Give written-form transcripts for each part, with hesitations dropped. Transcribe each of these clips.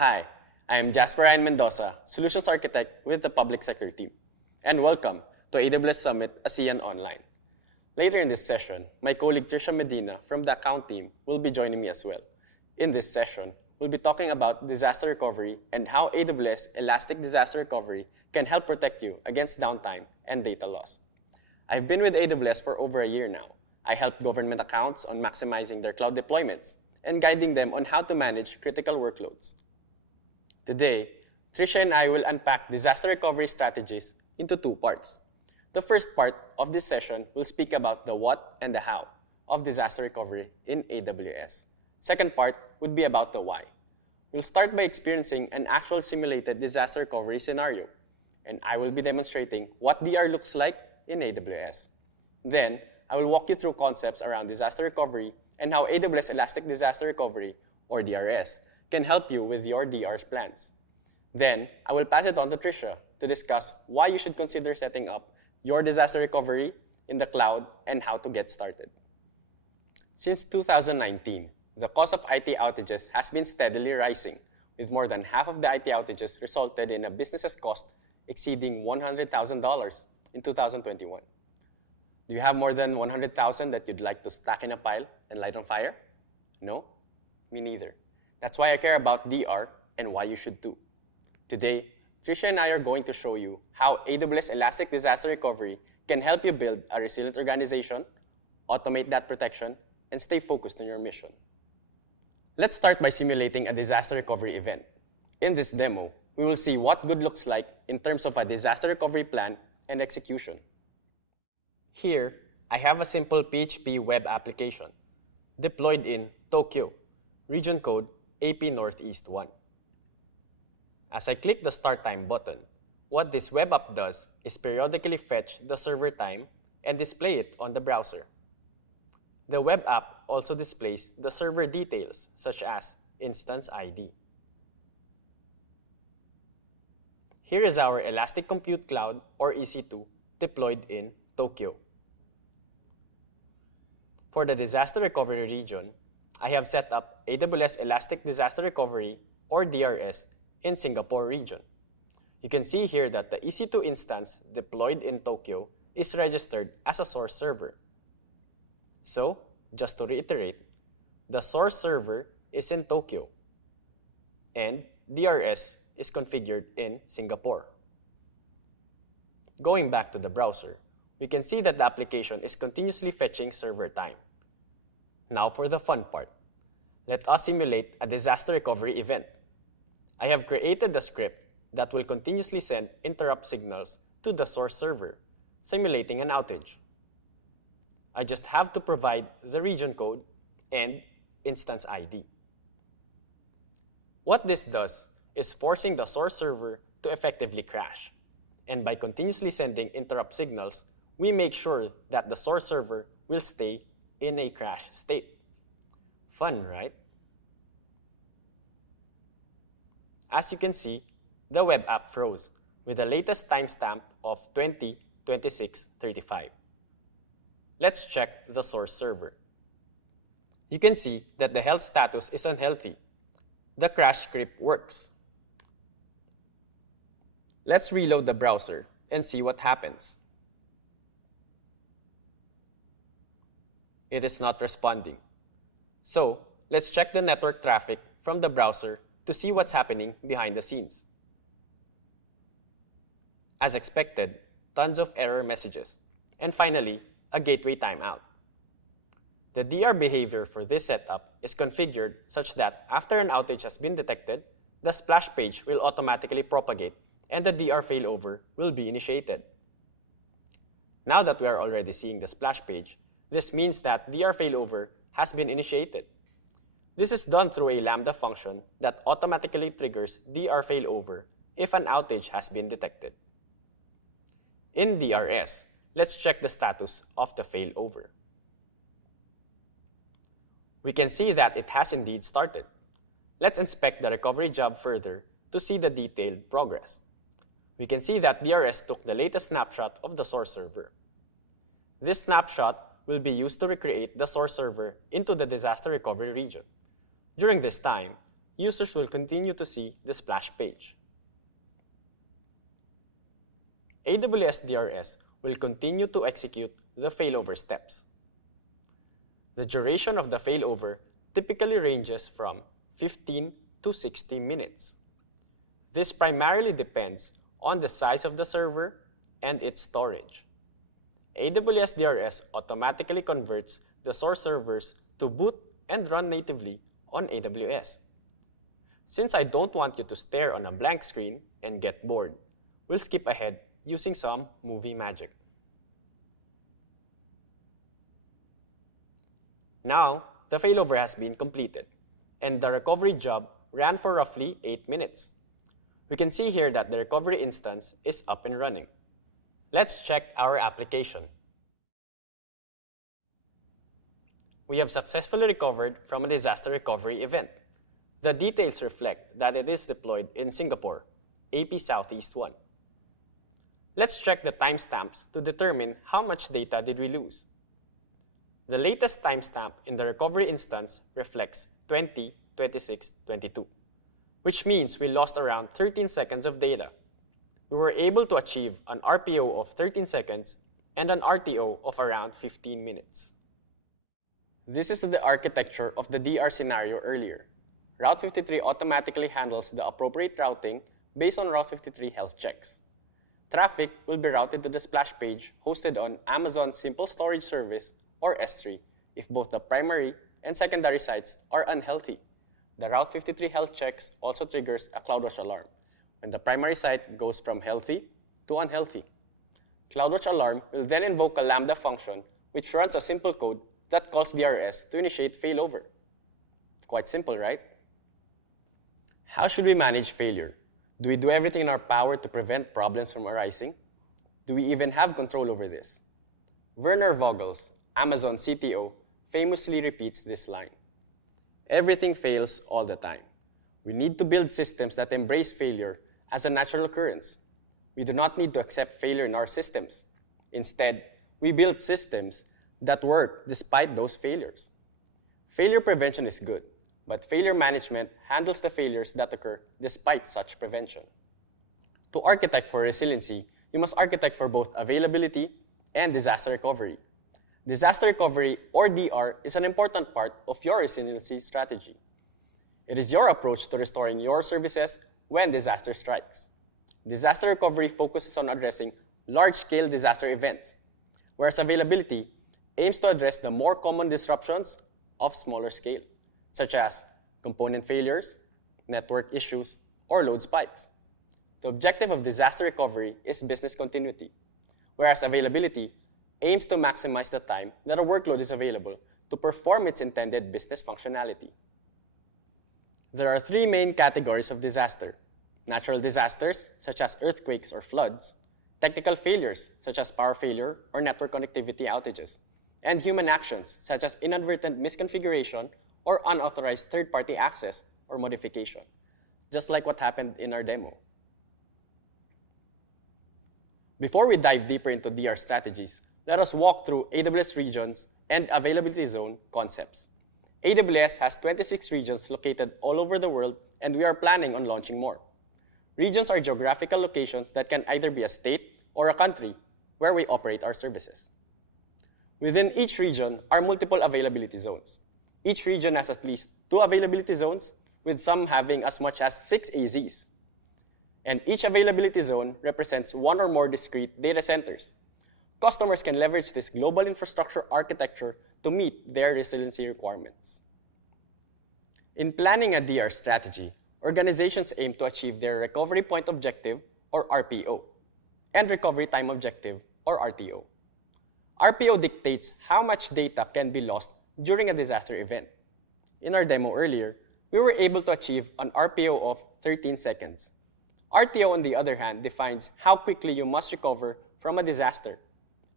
Hi, I am Jasper Ryan Mendoza, Solutions Architect with the Public Sector team, and welcome to AWS Summit ASEAN Online. Later in this session, my colleague Trisha Medina from the account team will be joining me as well. In this session, we'll be talking about disaster recovery and how AWS Elastic Disaster Recovery can help protect you against downtime and data loss. I've been with AWS for over a year now. I help government accounts on maximizing their cloud deployments and guiding them on how to manage critical workloads. Today, Trisha and I will unpack disaster recovery strategies into two parts. The first part of this session will speak about the what and the how of disaster recovery in AWS. Second part would be about the why. We'll start by experiencing an actual simulated disaster recovery scenario, and I will be demonstrating what DR looks like in AWS. Then, I will walk you through concepts around disaster recovery and how AWS Elastic Disaster Recovery, or DRS, can help you with your DR's plans. Then, I will pass it on to Trisha to discuss why you should consider setting up your disaster recovery in the cloud and how to get started. Since 2019, the cost of IT outages has been steadily rising, with more than half of the IT outages resulted in a business's cost exceeding $100,000 in 2021. Do you have more than 100,000 that you'd like to stack in a pile and light on fire? No? Me neither. That's why I care about DR and why you should too. Today, Trisha and I are going to show you how AWS Elastic Disaster Recovery can help you build a resilient organization, automate that protection, and stay focused on your mission. Let's start by simulating a disaster recovery event. In this demo, we will see what good looks like in terms of a disaster recovery plan and execution. Here, I have a simple PHP web application deployed in Tokyo, region code AP Northeast 1. As I click the Start Time button, what this web app does is periodically fetch the server time and display it on the browser. The web app also displays the server details such as instance ID. Here is our Elastic Compute Cloud, or EC2, deployed in Tokyo. For the disaster recovery region, I have set up AWS Elastic Disaster Recovery, or DRS, in Singapore region. You can see here that the EC2 instance deployed in Tokyo is registered as a source server. So, just to reiterate, the source server is in Tokyo, and DRS is configured in Singapore. Going back to the browser, we can see that the application is continuously fetching server time. Now for the fun part. Let us simulate a disaster recovery event. I have created a script that will continuously send interrupt signals to the source server, simulating an outage. I just have to provide the region code and instance ID. What this does is forcing the source server to effectively crash. And by continuously sending interrupt signals, we make sure that the source server will stay in a crash state. Fun, right? As you can see, the web app froze with the latest timestamp of 20:26:35. Let's check the source server. You can see that the health status is unhealthy. The crash script works. Let's reload the browser and see what happens. It is not responding. So, let's check the network traffic from the browser to see what's happening behind the scenes. As expected, tons of error messages. And finally, a gateway timeout. The DR behavior for this setup is configured such that after an outage has been detected, the splash page will automatically propagate and the DR failover will be initiated. Now that we are already seeing the splash page, this means that DR failover has been initiated. This is done through a Lambda function that automatically triggers DR failover if an outage has been detected. In DRS, let's check the status of the failover. We can see that it has indeed started. Let's inspect the recovery job further to see the detailed progress. We can see that DRS took the latest snapshot of the source server. This snapshot will be used to recreate the source server into the disaster recovery region. During this time, users will continue to see the splash page. AWS DRS will continue to execute the failover steps. The duration of the failover typically ranges from 15 to 60 minutes. This primarily depends on the size of the server and its storage. AWS DRS automatically converts the source servers to boot and run natively on AWS. Since I don't want you to stare on a blank screen and get bored, we'll skip ahead using some movie magic. Now, the failover has been completed, and the recovery job ran for roughly 8 minutes. We can see here that the recovery instance is up and running. Let's check our application. We have successfully recovered from a disaster recovery event. The details reflect that it is deployed in Singapore, AP Southeast 1. Let's check the timestamps to determine how much data did we lose. The latest timestamp in the recovery instance reflects 20:26:22, which means we lost around 13 seconds of data. We were able to achieve an RPO of 13 seconds and an RTO of around 15 minutes. This is the architecture of the DR scenario earlier. Route 53 automatically handles the appropriate routing based on Route 53 health checks. Traffic will be routed to the splash page hosted on Amazon Simple Storage Service or S3 if both the primary and secondary sites are unhealthy. The Route 53 health checks also triggers a CloudWatch alarm when the primary site goes from healthy to unhealthy. CloudWatch alarm will then invoke a Lambda function which runs a simple code that calls DRS to initiate failover. Quite simple, right? How should we manage failure? Do we do everything in our power to prevent problems from arising? Do we even have control over this? Werner Vogels, Amazon CTO, famously repeats this line. Everything fails all the time. We need to build systems that embrace failure as a natural occurrence. We do not need to accept failure in our systems. Instead, we build systems that work despite those failures. Failure prevention is good, but failure management handles the failures that occur despite such prevention. To architect for resiliency, you must architect for both availability and disaster recovery. Disaster recovery, or DR, is an important part of your resiliency strategy. It is your approach to restoring your services when disaster strikes. Disaster recovery focuses on addressing large-scale disaster events, whereas availability aims to address the more common disruptions of smaller scale, such as component failures, network issues, or load spikes. The objective of disaster recovery is business continuity, whereas availability aims to maximize the time that a workload is available to perform its intended business functionality. There are three main categories of disaster: natural disasters, such as earthquakes or floods, technical failures, such as power failure or network connectivity outages, and human actions, such as inadvertent misconfiguration or unauthorized third-party access or modification, just like what happened in our demo. Before we dive deeper into DR strategies, let us walk through AWS regions and availability zone concepts. AWS has 26 regions located all over the world, and we are planning on launching more. Regions are geographical locations that can either be a state or a country where we operate our services. Within each region are multiple availability zones. Each region has at least 2 availability zones, with some having as much as 6 AZs. And each availability zone represents 1 or more discrete data centers. Customers can leverage this global infrastructure architecture to meet their resiliency requirements. In planning a DR strategy, organizations aim to achieve their recovery point objective, or RPO, and recovery time objective, or RTO. RPO dictates how much data can be lost during a disaster event. In our demo earlier, we were able to achieve an RPO of 13 seconds. RTO, on the other hand, defines how quickly you must recover from a disaster.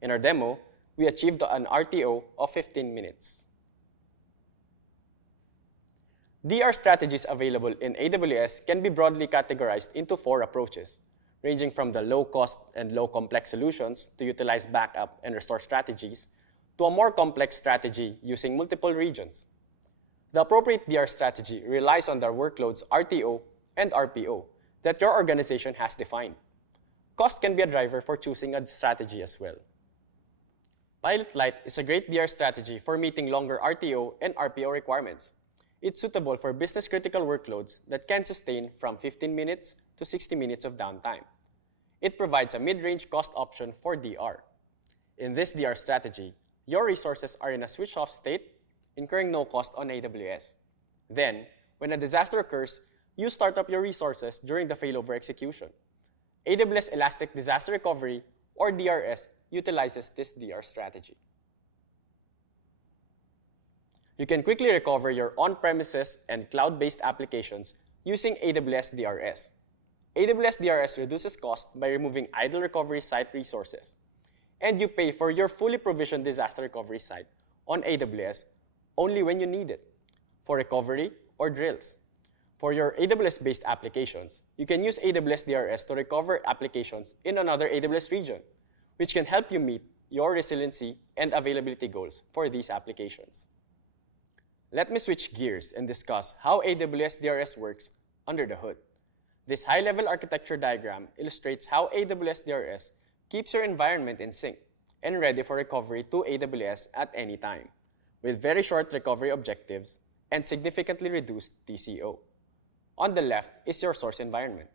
In our demo, we achieved an RTO of 15 minutes. DR strategies available in AWS can be broadly categorized into 4 approaches, ranging from the low-cost and low-complex solutions to utilize backup and restore strategies, to a more complex strategy using multiple regions. The appropriate DR strategy relies on the workload's RTO and RPO that your organization has defined. Cost can be a driver for choosing a strategy as well. Pilot Lite is a great DR strategy for meeting longer RTO and RPO requirements. It's suitable for business-critical workloads that can sustain from 15 minutes to 60 minutes of downtime. It provides a mid-range cost option for DR. In this DR strategy, your resources are in a switch-off state, incurring no cost on AWS. Then, when a disaster occurs, you start up your resources during the failover execution. AWS Elastic Disaster Recovery, or DRS, utilizes this DR strategy. You can quickly recover your on-premises and cloud-based applications using AWS DRS. AWS DRS reduces cost by removing idle recovery site resources, and you pay for your fully provisioned disaster recovery site on AWS only when you need it, for recovery or drills. For your AWS-based applications, you can use AWS DRS to recover applications in another AWS region, which can help you meet your resiliency and availability goals for these applications. Let me switch gears and discuss how AWS DRS works under the hood. This high-level architecture diagram illustrates how AWS DRS keeps your environment in sync and ready for recovery to AWS at any time, with very short recovery objectives and significantly reduced TCO. On the left is your source environment,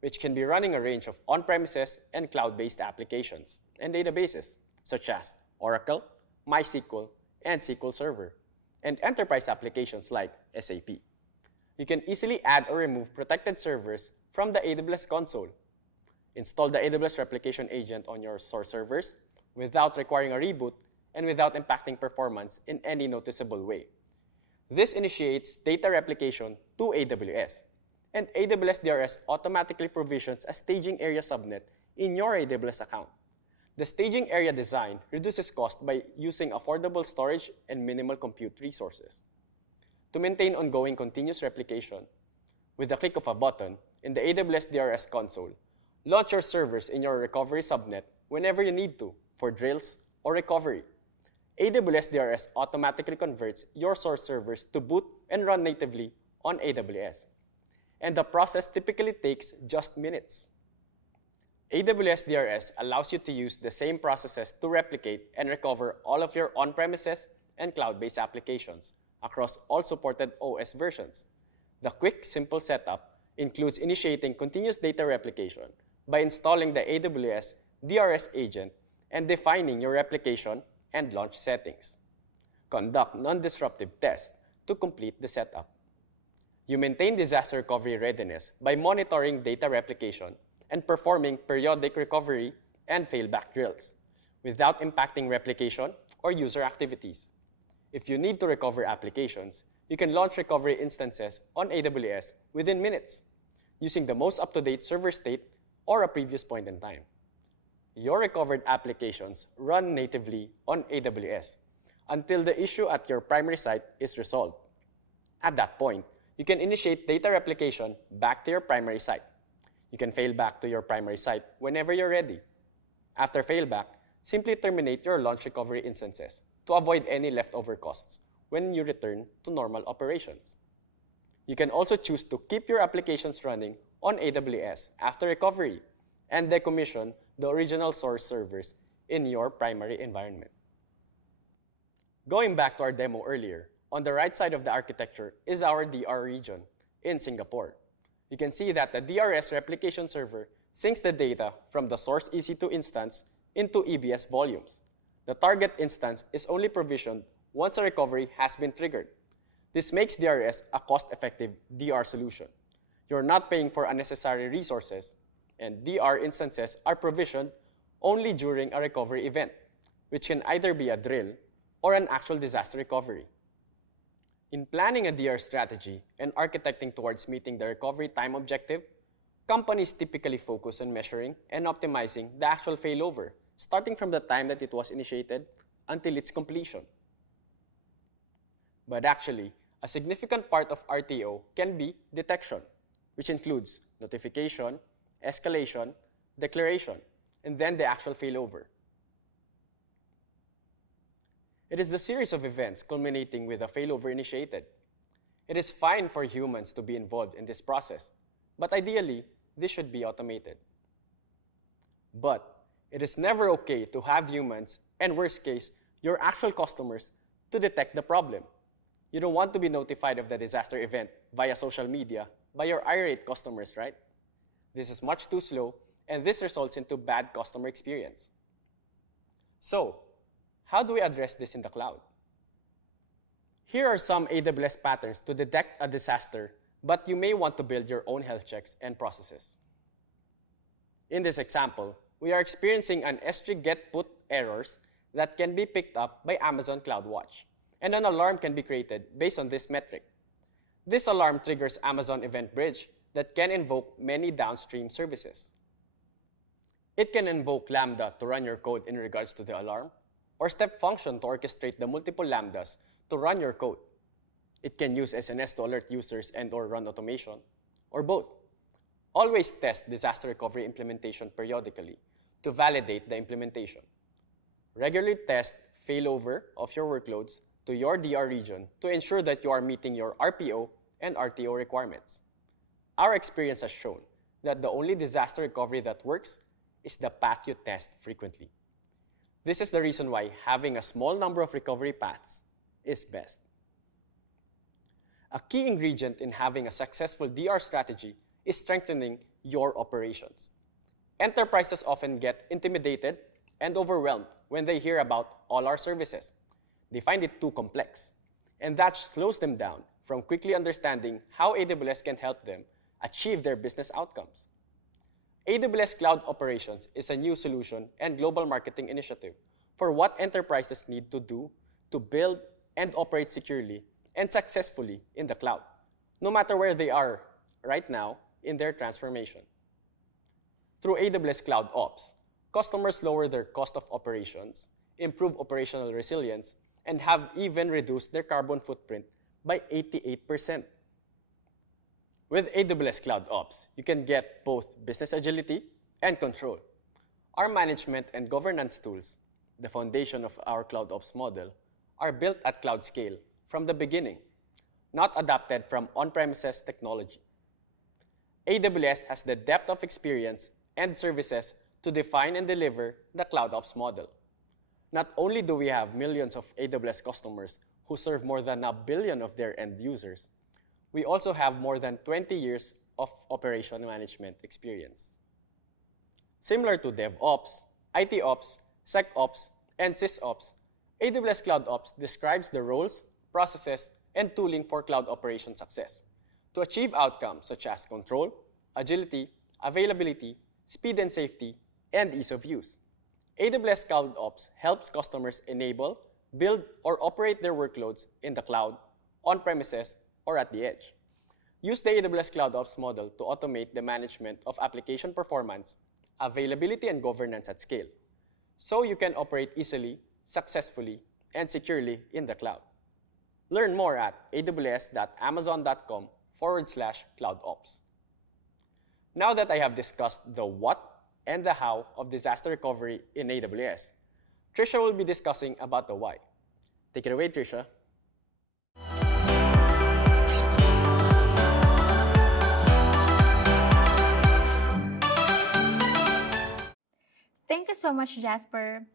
which can be running a range of on-premises and cloud-based applications and databases, such as Oracle, MySQL, and SQL Server, and enterprise applications like SAP. You can easily add or remove protected servers from the AWS console. Install the AWS replication agent on your source servers without requiring a reboot and without impacting performance in any noticeable way. This initiates data replication to AWS, and AWS DRS automatically provisions a staging area subnet in your AWS account. The staging area design reduces cost by using affordable storage and minimal compute resources. To maintain ongoing continuous replication, with the click of a button in the AWS DRS console, launch your servers in your recovery subnet whenever you need to for drills or recovery. AWS DRS automatically converts your source servers to boot and run natively on AWS, and the process typically takes just minutes. AWS DRS allows you to use the same processes to replicate and recover all of your on-premises and cloud-based applications across all supported OS versions. The quick, simple setup includes initiating continuous data replication by installing the AWS DRS agent and defining your replication and launch settings. Conduct non-disruptive tests to complete the setup. You maintain disaster recovery readiness by monitoring data replication and performing periodic recovery and failback drills without impacting replication or user activities. If you need to recover applications, you can launch recovery instances on AWS within minutes using the most up-to-date server state or a previous point in time. Your recovered applications run natively on AWS until the issue at your primary site is resolved. At that point, you can initiate data replication back to your primary site. You can fail back to your primary site whenever you're ready. After failback, simply terminate your launch recovery instances to avoid any leftover costs when you return to normal operations. You can also choose to keep your applications running on AWS after recovery and decommission the original source servers in your primary environment. Going back to our demo earlier, on the right side of the architecture is our DR region in Singapore. You can see that the DRS replication server syncs the data from the source EC2 instance into EBS volumes. The target instance is only provisioned once a recovery has been triggered. This makes DRS a cost-effective DR solution. You're not paying for unnecessary resources, and DR instances are provisioned only during a recovery event, which can either be a drill or an actual disaster recovery. In planning a DR strategy and architecting towards meeting the recovery time objective, companies typically focus on measuring and optimizing the actual failover, starting from the time that it was initiated until its completion. But actually, a significant part of RTO can be detection, which includes notification, escalation, declaration, and then the actual failover. It is the series of events culminating with a failover initiated, It is fine for humans to be involved in this process, but ideally, this should be automated. But it is never okay to have humans, and worst case, your actual customers, to detect the problem. You don't want to be notified of the disaster event via social media by your irate customers, right? This is much too slow, and this results into bad customer experience. So, how do we address this in the cloud? Here are some AWS patterns to detect a disaster, but you may want to build your own health checks and processes. In this example, we are experiencing an S3 get put errors that can be picked up by Amazon CloudWatch, and an alarm can be created based on this metric. This alarm triggers Amazon Event Bridge that can invoke many downstream services. It can invoke Lambda to run your code in regards to the alarm, or step function to orchestrate the multiple Lambdas to run your code. It can use SNS to alert users and/or run automation, or both. Always test disaster recovery implementation periodically to validate the implementation. Regularly test failover of your workloads to your DR region to ensure that you are meeting your RPO and RTO requirements. Our experience has shown that the only disaster recovery that works is the path you test frequently. This is the reason why having a small number of recovery paths is best. A key ingredient in having a successful DR strategy is strengthening your operations. Enterprises often get intimidated and overwhelmed when they hear about all our services. They find it too complex, and that slows them down from quickly understanding how AWS can help them achieve their business outcomes. AWS Cloud Operations is a new solution and global marketing initiative for what enterprises need to do to build and operate securely and successfully in the cloud, no matter where they are right now in their transformation. Through AWS Cloud Ops, customers lower their cost of operations, improve operational resilience, and have even reduced their carbon footprint by 88%. With AWS Cloud Ops, you can get both business agility and control. Our management and governance tools, the foundation of our Cloud Ops model, are built at cloud scale from the beginning, not adapted from on-premises technology. AWS has the depth of experience and services to define and deliver the Cloud Ops model. Not only do we have millions of AWS customers who serve more than 1 billion of their end users, we also have more than 20 years of operation management experience. Similar to DevOps, ITOps, SecOps, and SysOps, AWS Cloud Ops describes the roles, processes, and tooling for cloud operation success to achieve outcomes such as control, agility, availability, speed and safety, and ease of use. AWS Cloud Ops helps customers enable, build, or operate their workloads in the cloud, on-premises, or at the edge. Use the AWS Cloud Ops model to automate the management of application performance, availability, and governance at scale, so you can operate easily, successfully, and securely in the cloud. Learn more at aws.amazon.com/cloudops. Now that I have discussed the what and the how of disaster recovery in AWS, Trisha will be discussing about the why. Take it away, Trisha. Thank you so much, Jasper.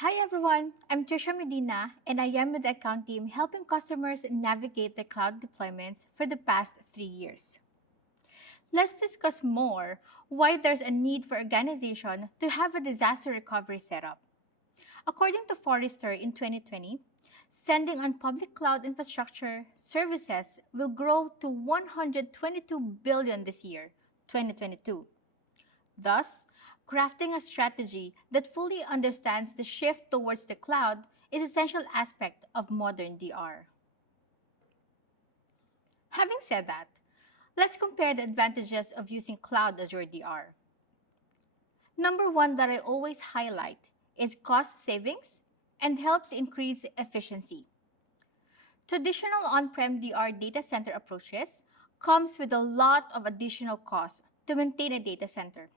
Hi everyone, I'm Trisha Medina, and I am with the account team helping customers navigate their cloud deployments for the past 3 years. Let's discuss more why there's a need for organization to have a disaster recovery setup. According to Forrester in 2020, spending on public cloud infrastructure services will grow to $122 billion this year, 2022. Thus, crafting a strategy that fully understands the shift towards the cloud is an essential aspect of modern DR. Having said that, let's compare the advantages of using Cloud Azure DR. Number one that I always highlight is cost savings and helps increase efficiency. Traditional on-prem DR data center approaches comes with a lot of additional costs to maintain a data center.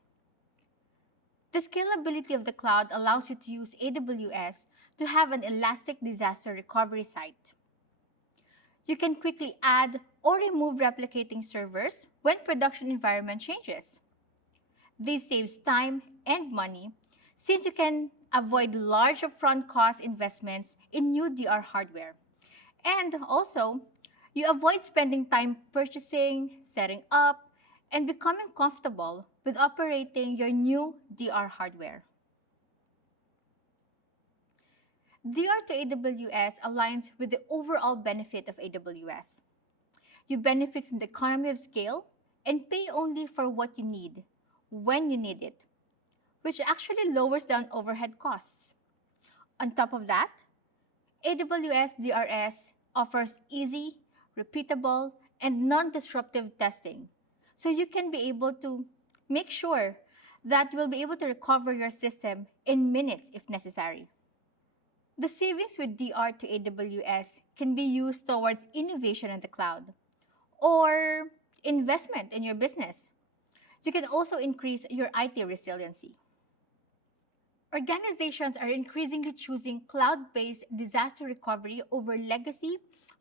The scalability of the cloud allows you to use AWS to have an elastic disaster recovery site. You can quickly add or remove replicating servers when production environment changes. This saves time and money since you can avoid large upfront cost investments in new DR hardware. And also, you avoid spending time purchasing, setting up, and becoming comfortable with operating your new DR hardware. DR to AWS aligns with the overall benefit of AWS. You benefit from the economy of scale and pay only for what you need, when you need it, which actually lowers down overhead costs. On top of that, AWS DRS offers easy, repeatable, and non-disruptive testing, so you can be able to make sure that you will be able to recover your system in minutes if necessary. The savings with DR to AWS can be used towards innovation in the cloud or investment in your business. You can also increase your IT resiliency. Organizations are increasingly choosing cloud-based disaster recovery over legacy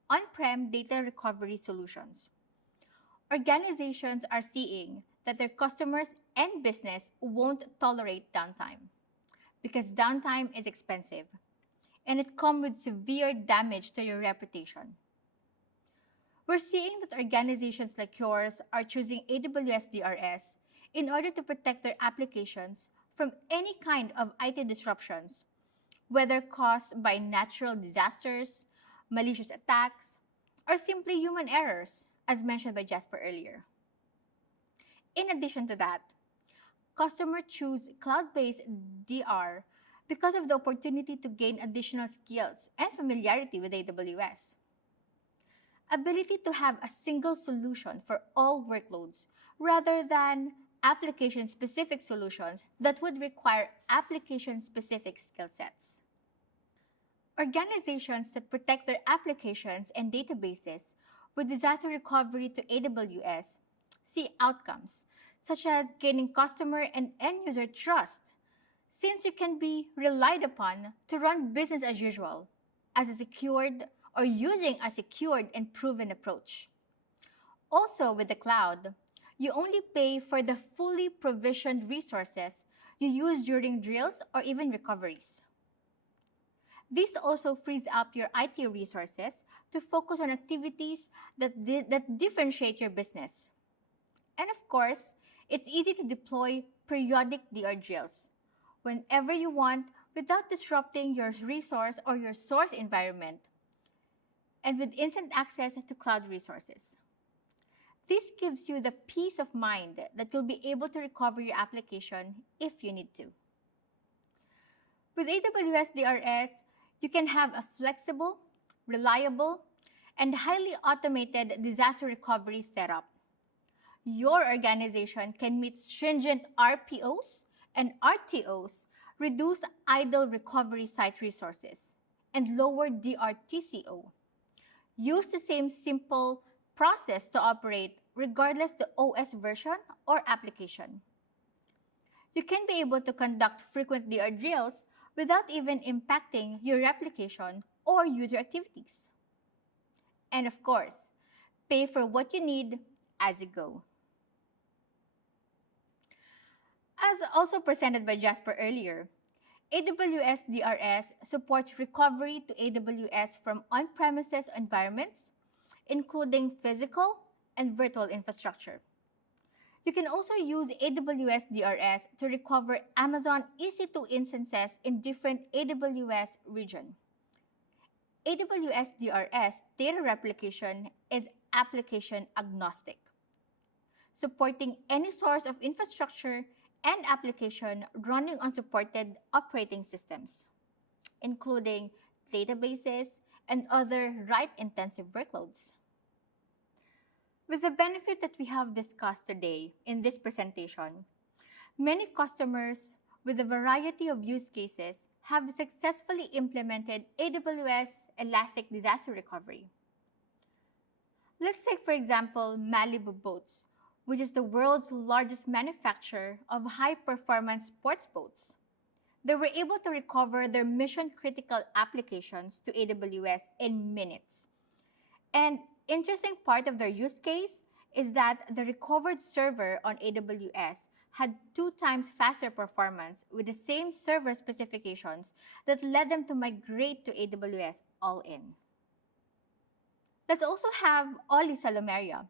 on-prem data recovery solutions. Organizations are seeing that their customers and business won't tolerate downtime because downtime is expensive and it comes with severe damage to your reputation. We're seeing that organizations like yours are choosing AWS DRS in order to protect their applications from any kind of IT disruptions, whether caused by natural disasters, malicious attacks, or simply human errors, as mentioned by Jasper earlier. In addition to that, customers choose cloud-based DR because of the opportunity to gain additional skills and familiarity with AWS. Ability to have a single solution for all workloads rather than application-specific solutions that would require application-specific skill sets. Organizations that protect their applications and databases with disaster recovery to AWS see outcomes such as gaining customer and end-user trust, since you can be relied upon to run business as usual as a secured or using a secured and proven approach. Also, with the cloud, you only pay for the fully provisioned resources you use during drills or even recoveries. This also frees up your IT resources to focus on activities that differentiate your business. And of course, it's easy to deploy periodic DR drills whenever you want without disrupting your resource or your source environment, and with instant access to cloud resources. This gives you the peace of mind that you'll be able to recover your application if you need to. With AWS DRS, you can have a flexible, reliable, and highly automated disaster recovery setup. Your organization can meet stringent RPOs and RTOs, reduce idle recovery site resources, and lower DRTCO. Use the same simple process to operate regardless the OS version or application. You can be able to conduct frequent DR drills without even impacting your replication or user activities. And of course, pay for what you need as you go. As also presented by Jasper earlier, AWS DRS supports recovery to AWS from on-premises environments, including physical and virtual infrastructure. You can also use AWS DRS to recover Amazon EC2 instances in different AWS regions. AWS DRS data replication is application agnostic, supporting any source of infrastructure and application running on supported operating systems, including databases and other write-intensive workloads. With the benefit that we have discussed today in this presentation, many customers with a variety of use cases have successfully implemented AWS Elastic Disaster Recovery. Let's take, for example, Malibu Boats, which is the world's largest manufacturer of high-performance sports boats. They were able to recover their mission-critical applications to AWS in minutes. And interesting part of their use case is that the recovered server on AWS had 2 times faster performance with the same server specifications that led them to migrate to AWS all-in. Let's also have Oli Salomeria,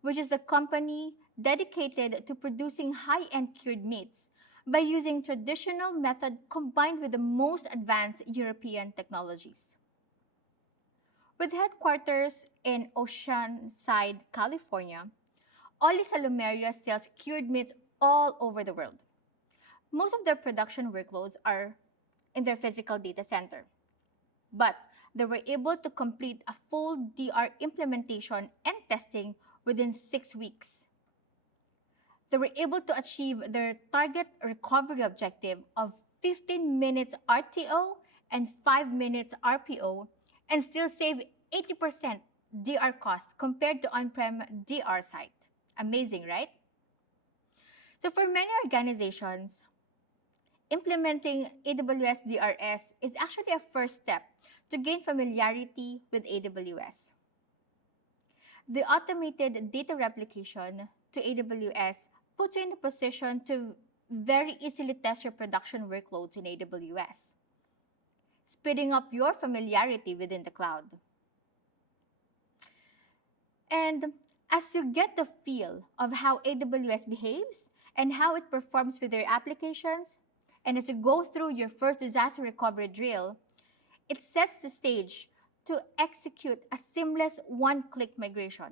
which is the company dedicated to producing high-end cured meats by using traditional method combined with the most advanced European technologies. With headquarters in Oceanside, California, Oli Salomeria sells cured meats all over the world. Most of their production workloads are in their physical data center, but they were able to complete a full DR implementation and testing within 6 weeks. They were able to achieve their target recovery objective of 15 minutes RTO and 5 minutes RPO and still save 80% DR cost compared to on-prem DR site. Amazing, right? So for many organizations, implementing AWS DRS is actually a first step to gain familiarity with AWS. The automated data replication to AWS puts you in a position to very easily test your production workloads in AWS, speeding up your familiarity within the cloud. And as you get the feel of how AWS behaves and how it performs with your applications, and as you go through your first disaster recovery drill, it sets the stage to execute a seamless one-click migration.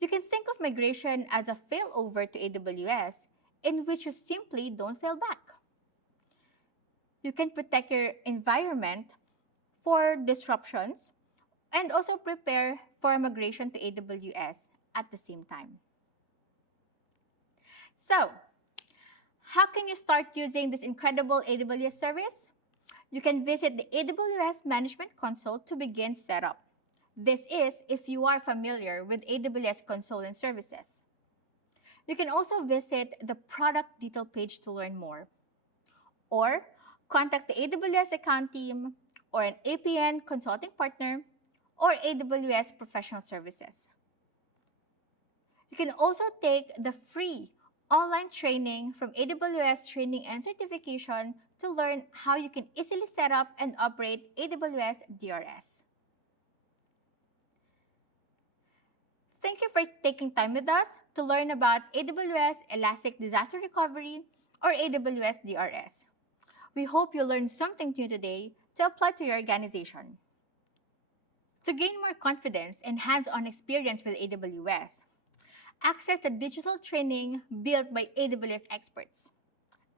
You can think of migration as a failover to AWS in which you simply don't fail back. You can protect your environment for disruptions and also prepare for migration to AWS at the same time. So, how can you start using this incredible AWS service? You can visit the AWS Management Console to begin setup. This is if you are familiar with AWS Console and services. You can also visit the product detail page to learn more, or contact the AWS account team or an APN consulting partner or AWS professional services. You can also take the free online training from AWS Training and Certification to learn how you can easily set up and operate AWS DRS. Thank you for taking time with us to learn about AWS Elastic Disaster Recovery or AWS DRS. We hope you learned something new today to apply to your organization. To gain more confidence and hands-on experience with AWS, access the digital training built by AWS experts.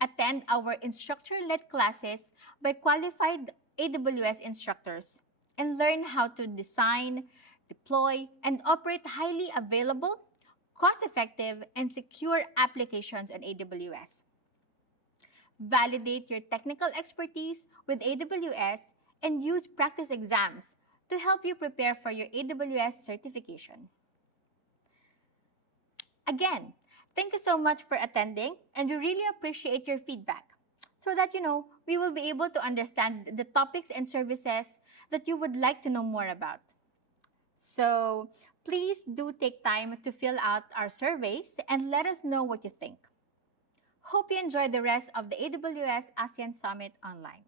Attend our instructor-led classes by qualified AWS instructors and learn how to design, deploy, and operate highly available, cost-effective, and secure applications on AWS. Validate your technical expertise with AWS and use practice exams to help you prepare for your AWS certification. Again, thank you so much for attending, and we really appreciate your feedback so that we will be able to understand the topics and services that you would like to know more about. So please do take time to fill out our surveys and let us know what you think. Hope you enjoy the rest of the AWS ASEAN Summit online.